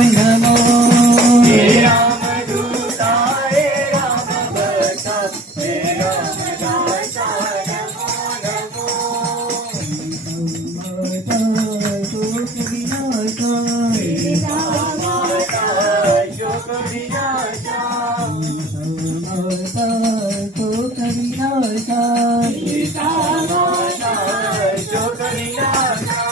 નમો હે રામ દૂતા હે રામ ભક્તા હે રામ દાતા નમો નમો શોક વિનાશા સીતા માતા શોક વિનાશા શોક વિનાશા સીતા માતા શોક વિનાશા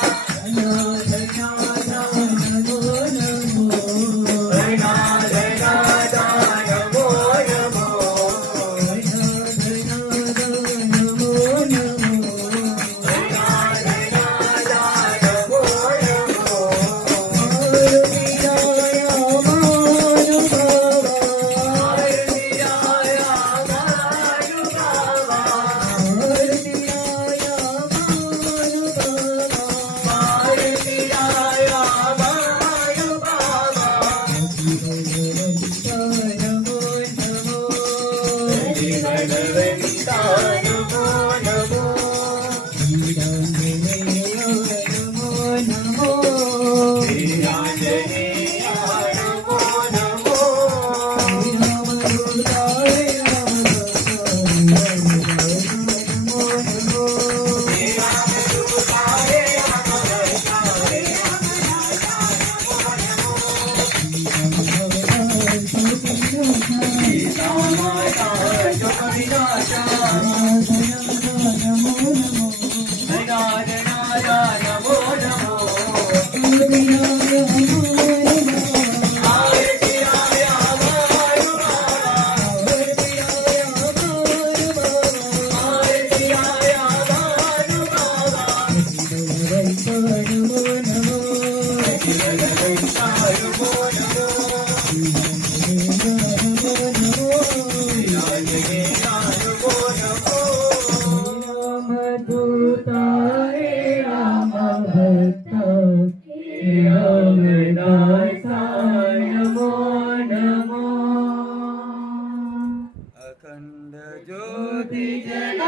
અખંડ જ્યોતિ જલા